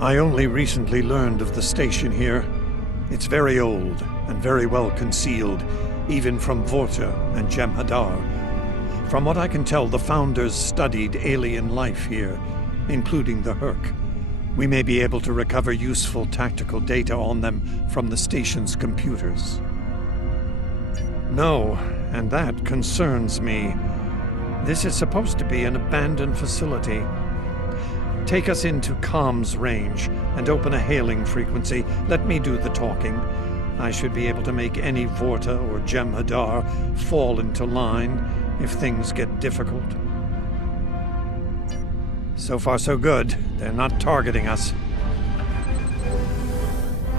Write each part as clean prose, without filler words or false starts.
I only recently learned of the station here. It's very old and very well concealed, even from Vorta and Jem'Hadar. From what I can tell, the Founders studied alien life here, including the Herc. We may be able to recover useful tactical data on them from the station's computers. No, and that concerns me. This is supposed to be an abandoned facility. Take us into comms range and open a hailing frequency. Let me do the talking. I should be able to make any Vorta or Jem'Hadar fall into line if things get difficult. So far so good. They're not targeting us.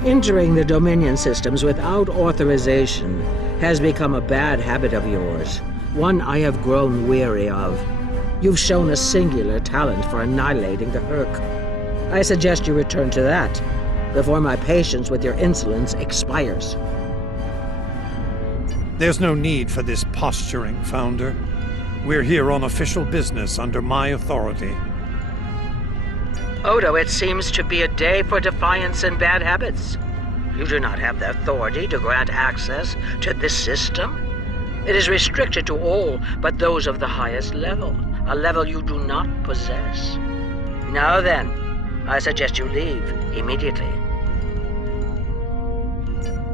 Entering the Dominion systems without authorization has become a bad habit of yours, one I have grown weary of. You've shown a singular talent for annihilating the Herc. I suggest you return to that before my patience with your insolence expires. There's no need for this posturing, Founder. We're here on official business under my authority. Odo, it seems to be a day for defiance and bad habits. You do not have the authority to grant access to this system. It is restricted to all but those of the highest level, a level you do not possess. Now then, I suggest you leave immediately.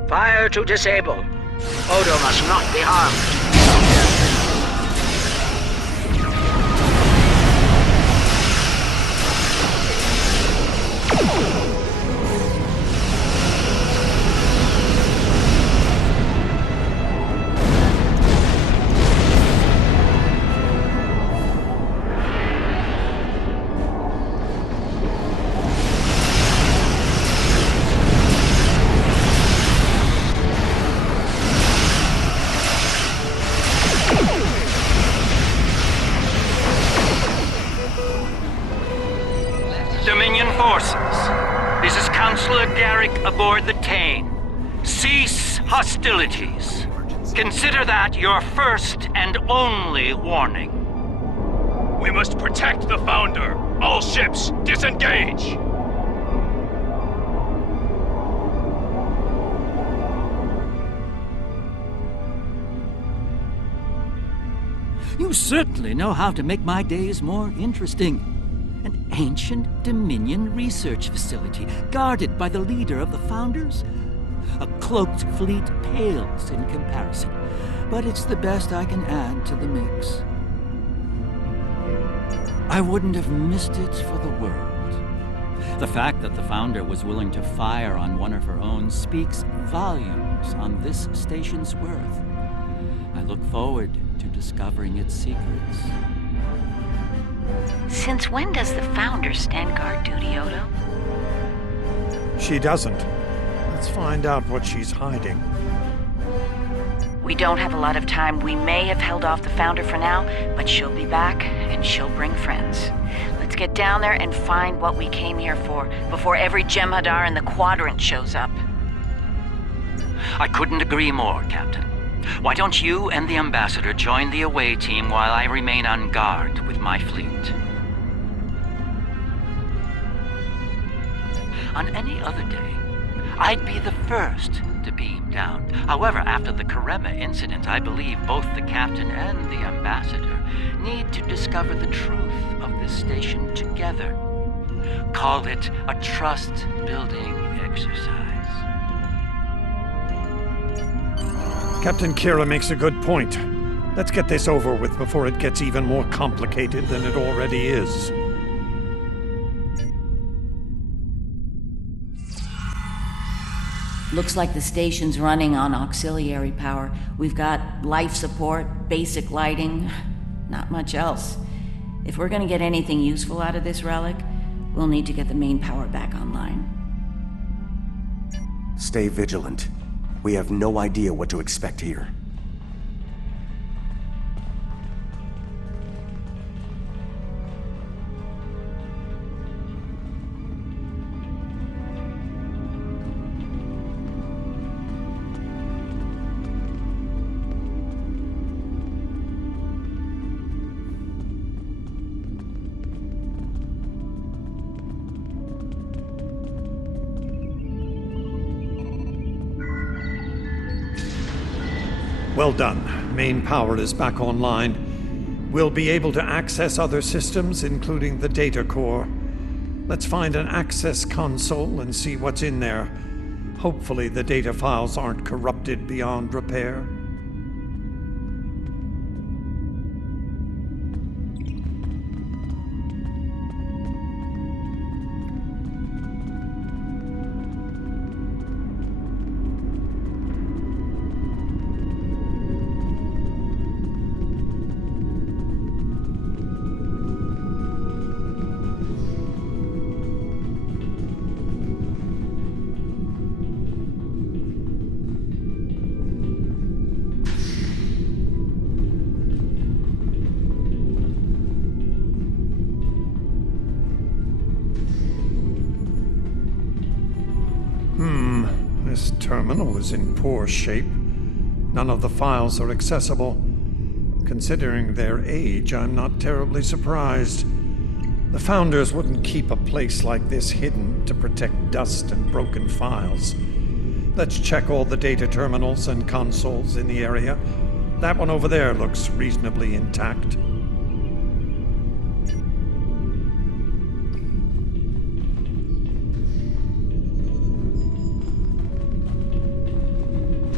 Fire to disable. Odo must not be harmed. Aboard the Tane. Cease hostilities. Consider that your first and only warning. We must protect the Founder. All ships, disengage! You certainly know how to make my days more interesting. An ancient Dominion research facility, guarded by the leader of the Founders? A cloaked fleet pales in comparison, but it's the best I can add to the mix. I wouldn't have missed it for the world. The fact that the Founder was willing to fire on one of her own speaks volumes on this station's worth. I look forward to discovering its secrets. Since when does the Founder stand guard duty, Odo? She doesn't. Let's find out what she's hiding. We don't have a lot of time. We may have held off the Founder for now, but she'll be back, and she'll bring friends. Let's get down there and find what we came here for, before every Jem'Hadar in the Quadrant shows up. I couldn't agree more, Captain. Why don't you and the Ambassador join the away team while I remain on guard with my fleet? On any other day, I'd be the first to beam down. However, after the Karemma incident, I believe both the Captain and the Ambassador need to discover the truth of this station together. Call it a trust-building exercise. Captain Kira makes a good point. Let's get this over with before it gets even more complicated than it already is. Looks like the station's running on auxiliary power. We've got life support, basic lighting, not much else. If we're gonna get anything useful out of this relic, we'll need to get the main power back online. Stay vigilant. We have no idea what to expect here. Well done. Main power is back online. We'll be able to access other systems, including the data core. Let's find an access console and see what's in there. Hopefully the data files aren't corrupted beyond repair. This terminal is in poor shape. None of the files are accessible. Considering their age, I'm not terribly surprised. The founders wouldn't keep a place like this hidden to protect dust and broken files. Let's check all the data terminals and consoles in the area. That one over there looks reasonably intact.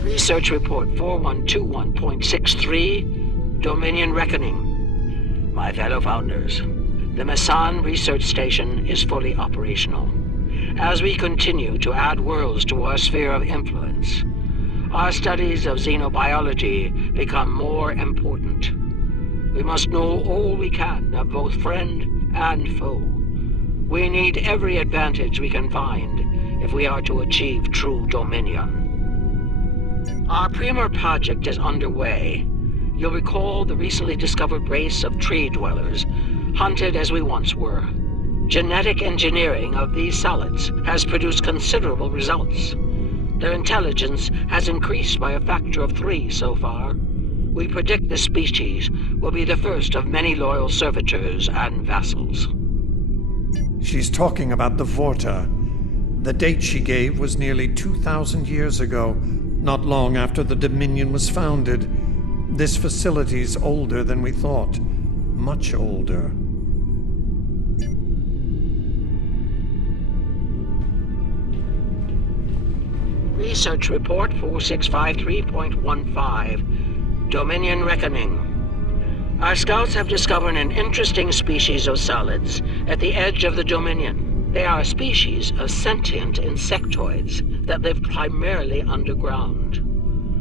Research Report 4121.63, Dominion Reckoning. My fellow founders, the Masan research station is fully operational. As we continue to add worlds to our sphere of influence, our studies of xenobiology become more important. We must know all we can of both friend and foe. We need every advantage we can find if we are to achieve true dominion. Our premier project is underway. You'll recall the recently discovered race of tree dwellers, hunted as we once were. Genetic engineering of these solids has produced considerable results. Their intelligence has increased by a factor of 3 so far. We predict the species will be the first of many loyal servitors and vassals. She's talking about the Vorta. The date she gave was nearly 2,000 years ago, not long after the Dominion was founded. This facility's older than we thought. Much older. Research Report 4653.15, Dominion Reckoning. Our scouts have discovered an interesting species of solids at the edge of the Dominion. They are a species of sentient insectoids that live primarily underground.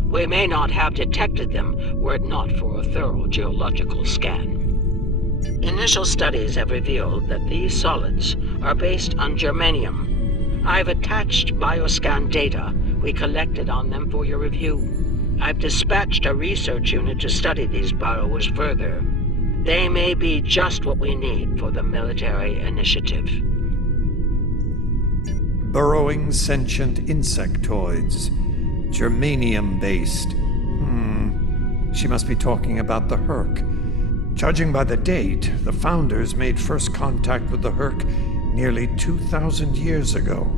We may not have detected them were it not for a thorough geological scan. Initial studies have revealed that these solids are based on germanium. I've attached bioscan data we collected on them for your review. I've dispatched a research unit to study these burrows further. They may be just what we need for the military initiative. Burrowing sentient insectoids. Germanium-based. She must be talking about the Herc. Judging by the date, the founders made first contact with the Herc nearly 2,000 years ago.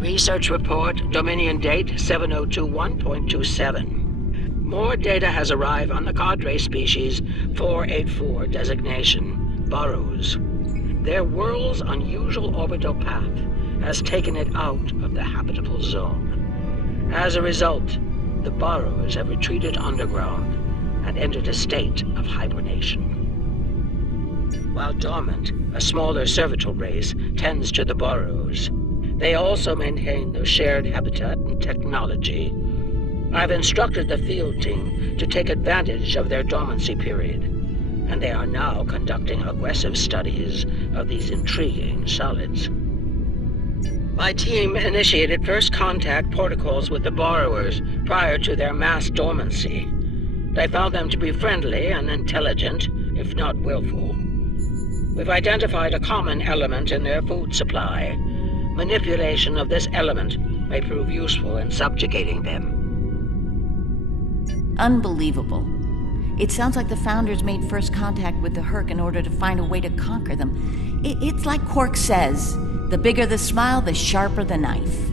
Research Report, Dominion Date 7021.27. More data has arrived on the cadre species 484 designation, burrows. Their world's unusual orbital path has taken it out of the habitable zone. As a result, the burrows have retreated underground and entered a state of hibernation. While dormant, a smaller servitor race tends to the burrows. They also maintain their shared habitat and technology. I've instructed the field team to take advantage of their dormancy period, and they are now conducting aggressive studies of these intriguing solids. My team initiated first contact protocols with the borrowers prior to their mass dormancy. They found them to be friendly and intelligent, if not willful. We've identified a common element in their food supply. Manipulation of this element may prove useful in subjugating them. Unbelievable. It sounds like the Founders made first contact with the Herc in order to find a way to conquer them. It's like Quark says, the bigger the smile, the sharper the knife.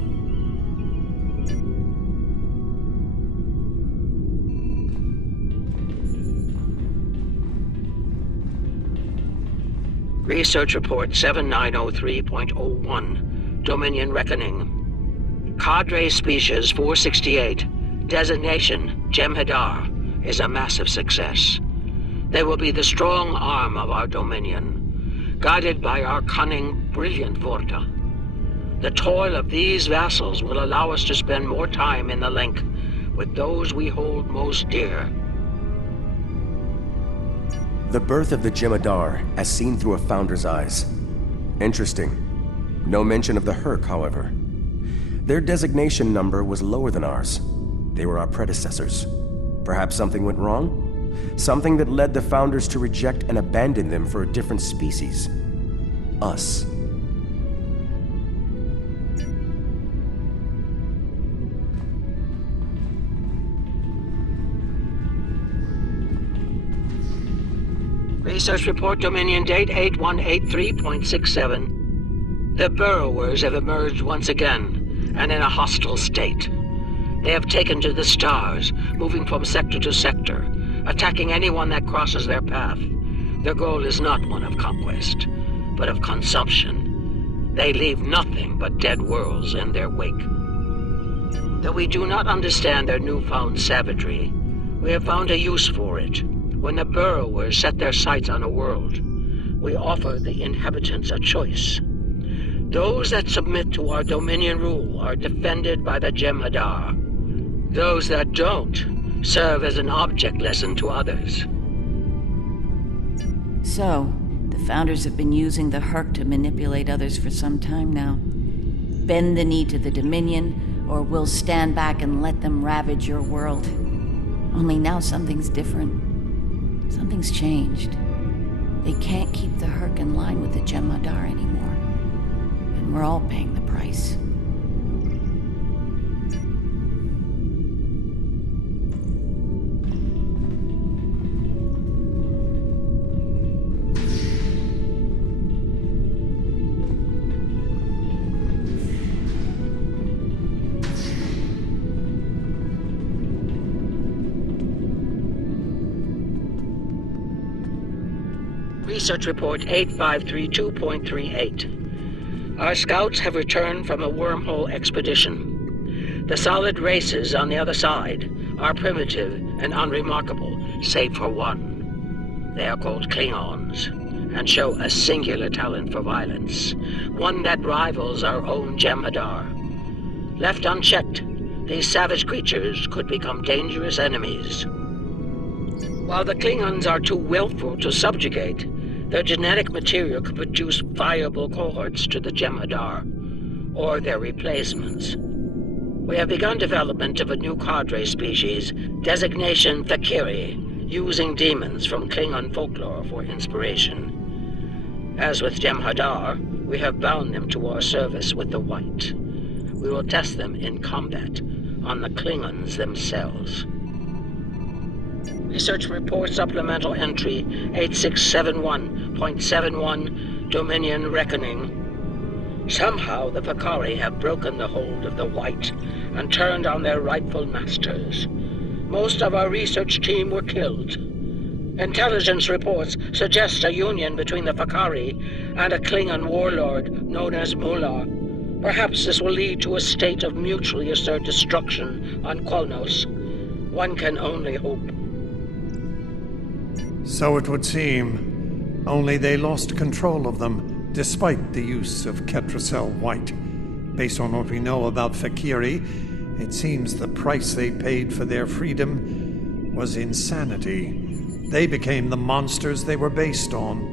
Research Report 7903.01, Dominion Reckoning. Cadre Species 468, designation Jem'Hadar, is a massive success. They will be the strong arm of our Dominion, guided by our cunning, brilliant Vorta. The toil of these vassals will allow us to spend more time in the link with those we hold most dear. The birth of the Jem'Hadar, as seen through a Founder's eyes. Interesting. No mention of the Herc, however. Their designation number was lower than ours. They were our predecessors. Perhaps something went wrong? Something that led the Founders to reject and abandon them for a different species. Us. Research Report Dominion Date 8183.67. The Burrowers have emerged once again, and in a hostile state. They have taken to the stars, moving from sector to sector, attacking anyone that crosses their path. Their goal is not one of conquest, but of consumption. They leave nothing but dead worlds in their wake. Though we do not understand their newfound savagery, we have found a use for it. When the Burrowers set their sights on a world, we offer the inhabitants a choice. Those that submit to our Dominion rule are defended by the Jem'Hadar. Those that don't serve as an object lesson to others. So, the Founders have been using the Herc to manipulate others for some time now. Bend the knee to the Dominion, or we'll stand back and let them ravage your world. Only now something's different. Something's changed. They can't keep the Herc in line with the Jem'Hadar anymore. And we're all paying the price. Research Report 8532.38. Our scouts have returned from a wormhole expedition. The solid races on the other side are primitive and unremarkable, save for one. They are called Klingons, and show a singular talent for violence, one that rivals our own Jem'Hadar. Left unchecked, these savage creatures could become dangerous enemies. While the Klingons are too willful to subjugate, their genetic material could produce viable cohorts to the Jem'Hadar, or their replacements. We have begun development of a new cadre species, designation Thakiri, using demons from Klingon folklore for inspiration. As with Jem'Hadar, we have bound them to our service with the White. We will test them in combat on the Klingons themselves. Research Report Supplemental Entry 8671.71, Dominion Reckoning. Somehow the Vakari have broken the hold of the White and turned on their rightful masters. Most of our research team were killed. Intelligence reports suggest a union between the Vakari and a Klingon warlord known as Mullah. Perhaps this will lead to a state of mutually assured destruction on Kolnos. One can only hope. So it would seem. Only they lost control of them, despite the use of Ketracel White. Based on what we know about Thakiri, it seems the price they paid for their freedom was insanity. They became the monsters they were based on.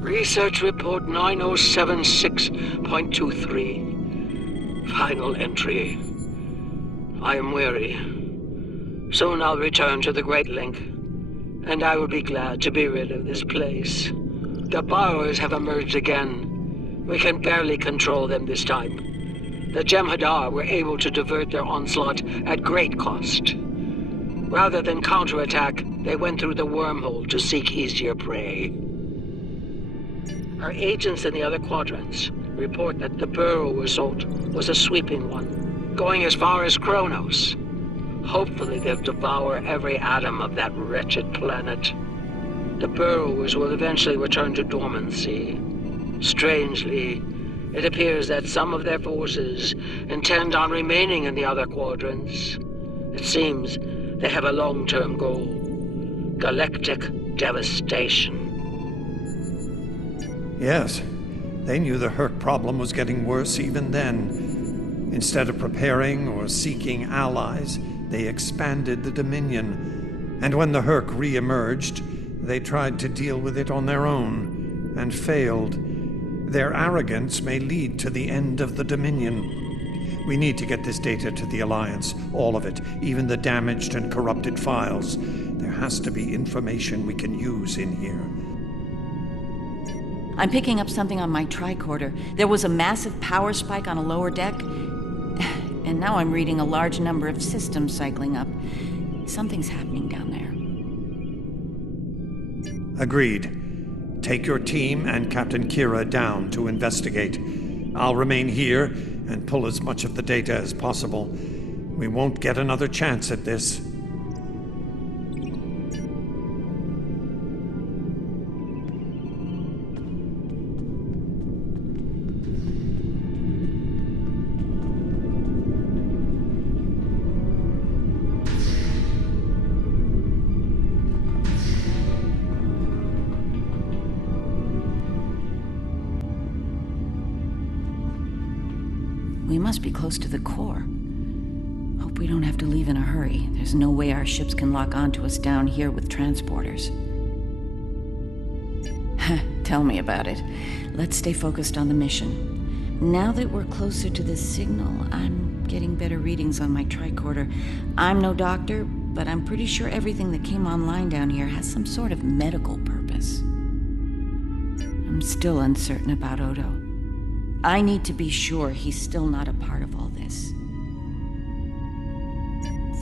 Research Report 9076.23. Final entry. I am weary. Soon I'll return to the Great Link, and I will be glad to be rid of this place. The borrowers have emerged again. We can barely control them this time. The Jem'Hadar were able to divert their onslaught at great cost. Rather than counterattack, they went through the wormhole to seek easier prey. Our agents in the other quadrants report that the burrow assault was a sweeping one, going as far as Kronos. Hopefully they'll devour every atom of that wretched planet. The burrowers will eventually return to dormancy. Strangely, it appears that some of their forces intend on remaining in the other quadrants. It seems they have a long-term goal: galactic devastation. Yes, they knew the Herc problem was getting worse even then. Instead of preparing or seeking allies, they expanded the Dominion. And when the Herc re-emerged, they tried to deal with it on their own, and failed. Their arrogance may lead to the end of the Dominion. We need to get this data to the Alliance, all of it, even the damaged and corrupted files. There has to be information we can use in here. I'm picking up something on my tricorder. There was a massive power spike on a lower deck, and now I'm reading a large number of systems cycling up. Something's happening down there. Agreed. Take your team and Captain Kira down to investigate. I'll remain here and pull as much of the data as possible. We won't get another chance at this. We must be close to the core. Hope we don't have to leave in a hurry. There's no way our ships can lock onto us down here with transporters. Tell me about it. Let's stay focused on the mission. Now that we're closer to the signal, I'm getting better readings on my tricorder. I'm no doctor, but I'm pretty sure everything that came online down here has some sort of medical purpose. I'm still uncertain about Odo. I need to be sure he's still not a part of all this.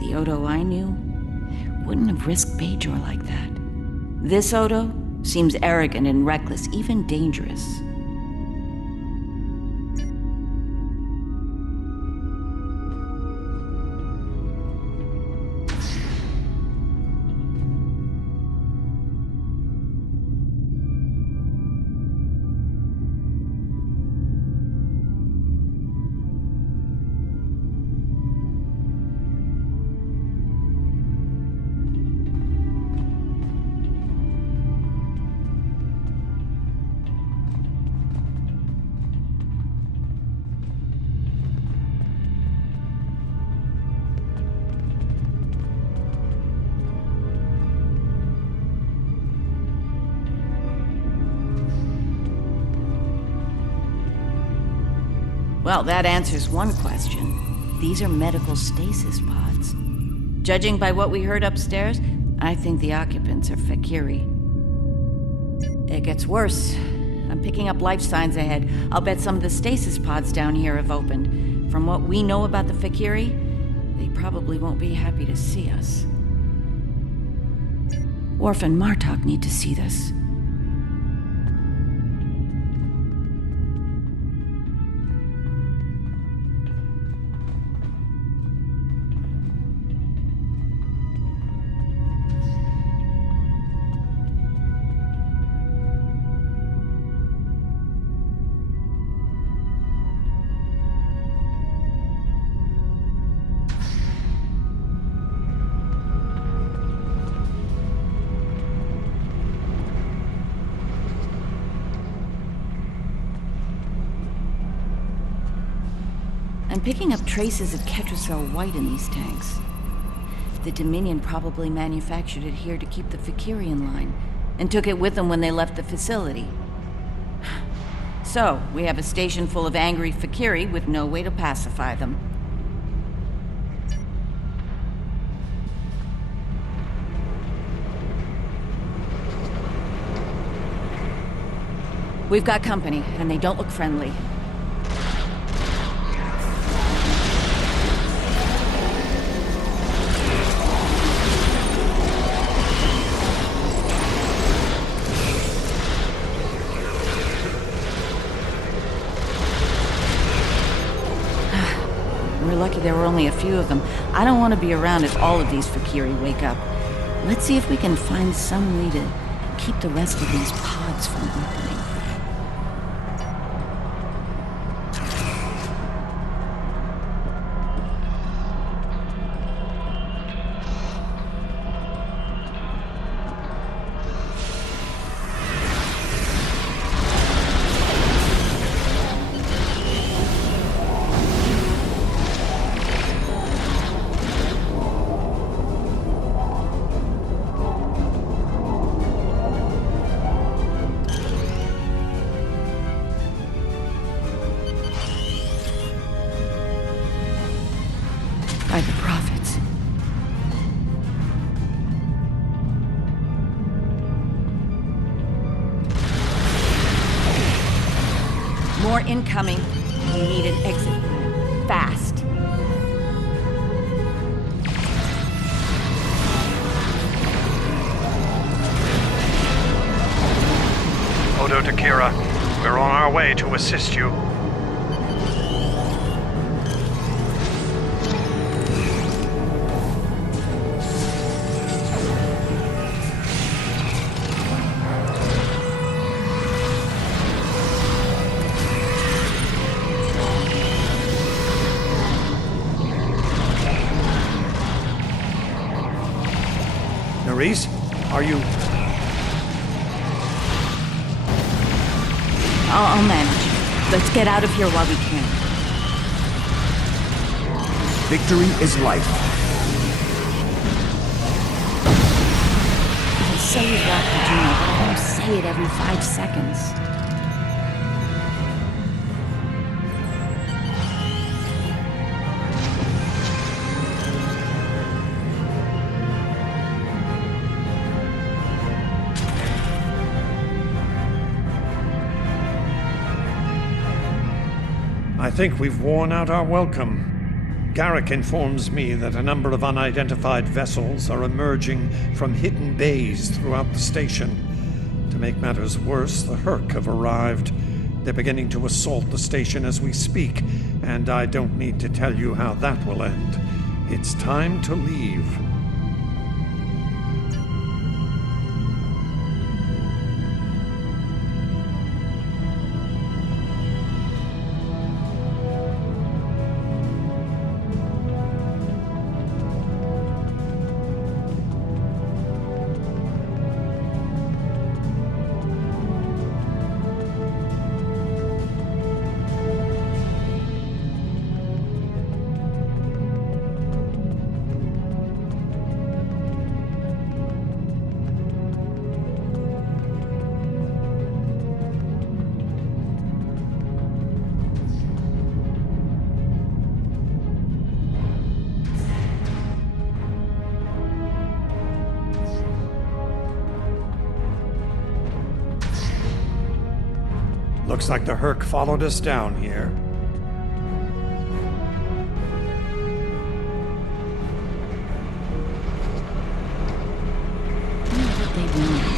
The Odo I knew wouldn't have risked Bajor like that. This Odo seems arrogant and reckless, even dangerous. Well, that answers one question. These are medical stasis pods. Judging by what we heard upstairs, I think the occupants are Fakiri. It gets worse. I'm picking up life signs ahead. I'll bet some of the stasis pods down here have opened. From what we know about the Fakiri, they probably won't be happy to see us. Worf and Martok need to see this. I'm picking up traces of Ketracel white in these tanks. The Dominion probably manufactured it here to keep the Fakiri in line, and took it with them when they left the facility. So, we have a station full of angry Fakiri with no way to pacify them. We've got company, and they don't look friendly. We're lucky there were only a few of them. I don't want to be around if all of these Fakiri wake up. Let's see if we can find some way to keep the rest of these pods from opening. By the prophets. More incoming. We need an exit plan. Fast. Odo to Kira, we're on our way to assist you. Nerys, are you... I'll manage. Let's get out of here while we can. Victory is life. They say it like Juno, but I don't say it every 5 seconds. I think we've worn out our welcome. Garrick informs me that a number of unidentified vessels are emerging from hidden bays throughout the station. To make matters worse, the Herc have arrived. They're beginning to assault the station as we speak, and I don't need to tell you how that will end. It's time to leave. Looks like the Herc followed us down here. What they want.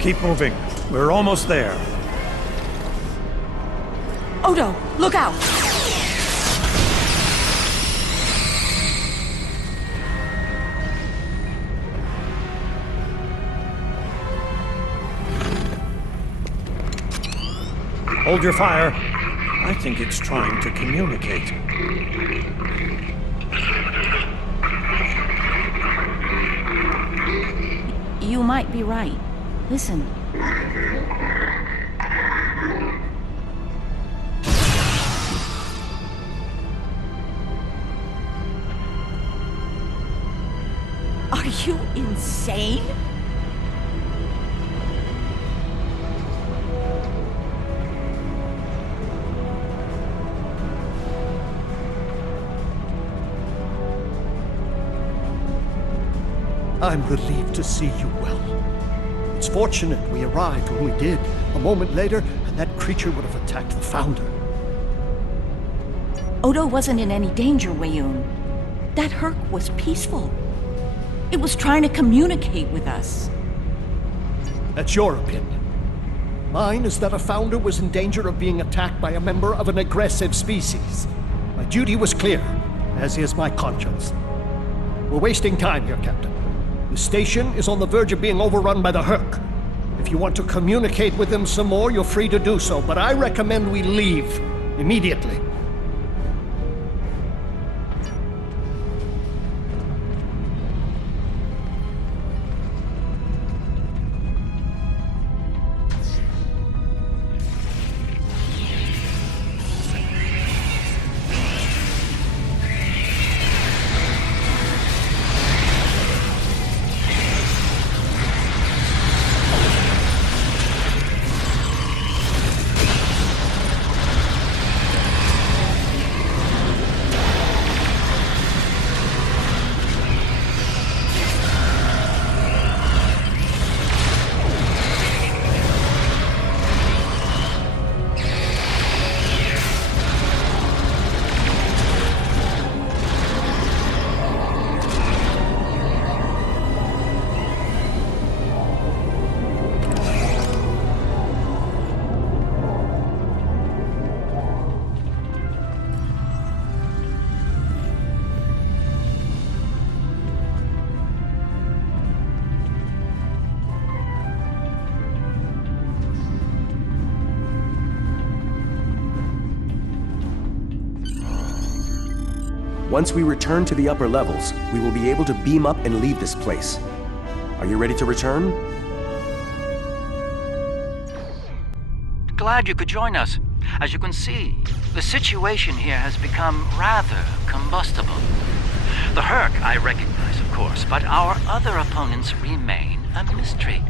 Keep moving. We're almost there. Odo, look out! Hold your fire. I think it's trying to communicate. You might be right. Listen. Are you insane? I'm relieved to see you well. It's fortunate we arrived when we did. A moment later, and that creature would have attacked the Founder. Odo wasn't in any danger, Wayun. That Herc was peaceful. It was trying to communicate with us. That's your opinion. Mine is that a Founder was in danger of being attacked by a member of an aggressive species. My duty was clear, as is my conscience. We're wasting time here, Captain. The station is on the verge of being overrun by the Herc. If you want to communicate with them some more, you're free to do so, but I recommend we leave immediately. Once we return to the upper levels, we will be able to beam up and leave this place. Are you ready to return? Glad you could join us. As you can see, the situation here has become rather combustible. The Herc I recognize, of course, but our other opponents remain a mystery.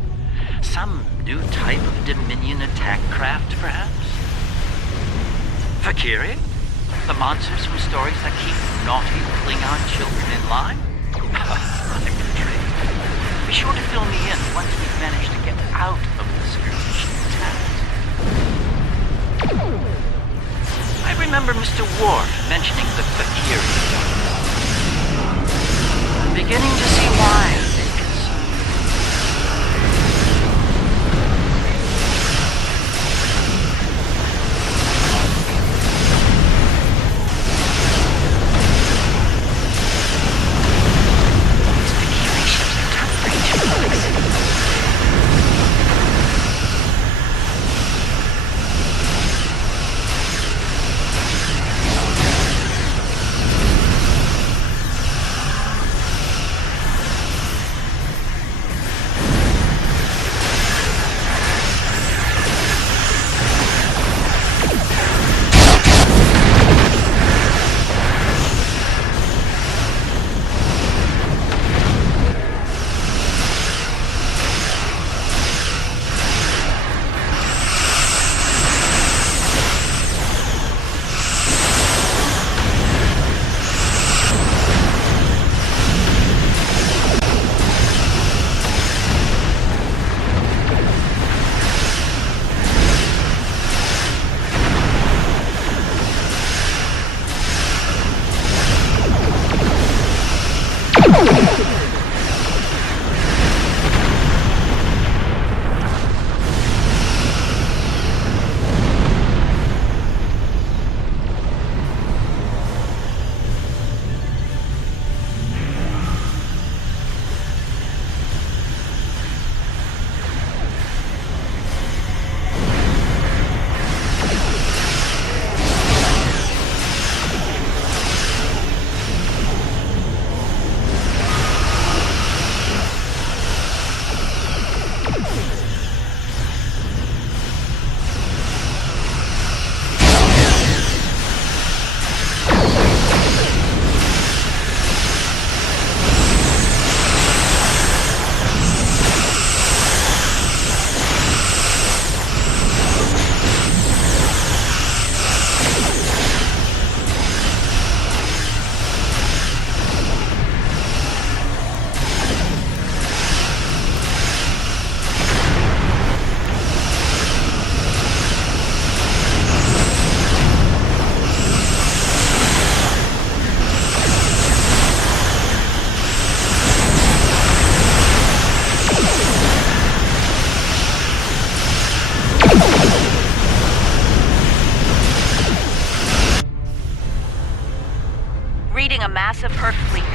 Some new type of Dominion attack craft, perhaps? Valkyrie? The monsters from stories that keep naughty Klingon children in line? I'm intrigued. Be sure to fill me in once we've managed to get out of the skirmish intact. I remember Mr. Ward mentioning the Valkyrie. I'm beginning to see why they concern.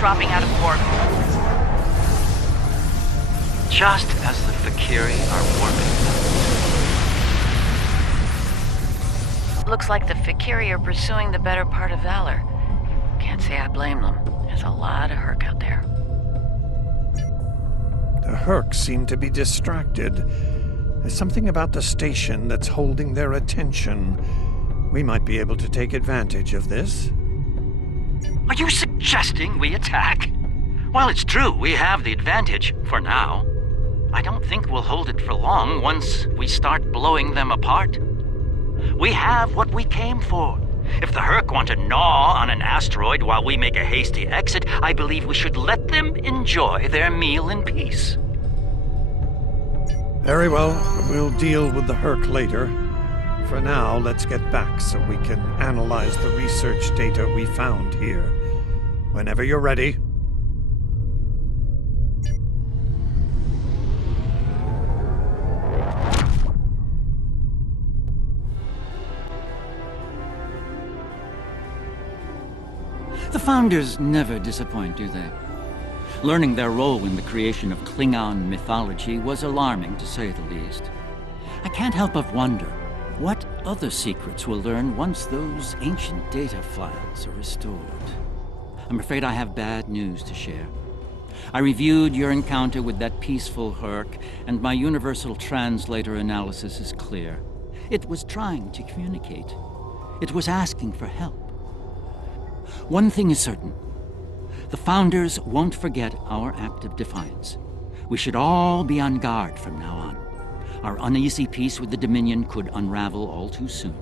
dropping out of warp. Just as the Fakiri are warping. Looks like the Fakiri are pursuing the better part of valor. Can't say I blame them. There's a lot of Herc out there. The Herc seem to be distracted. There's something about the station that's holding their attention. We might be able to take advantage of this. Are you suggesting we attack? While it's true we have the advantage, for now, I don't think we'll hold it for long once we start blowing them apart. We have what we came for. If the Herc want to gnaw on an asteroid while we make a hasty exit, I believe we should let them enjoy their meal in peace. Very well, we'll deal with the Herc later. For now, let's get back so we can analyze the research data we found here. Whenever you're ready. The Founders never disappoint, do they? Learning their role in the creation of Klingon mythology was alarming, to say the least. I can't help but wonder what other secrets we'll learn once those ancient data files are restored. I'm afraid I have bad news to share. I reviewed your encounter with that peaceful Herc, and my universal translator analysis is clear. It was trying to communicate. It was asking for help. One thing is certain. The Founders won't forget our act of defiance. We should all be on guard from now on. Our uneasy peace with the Dominion could unravel all too soon.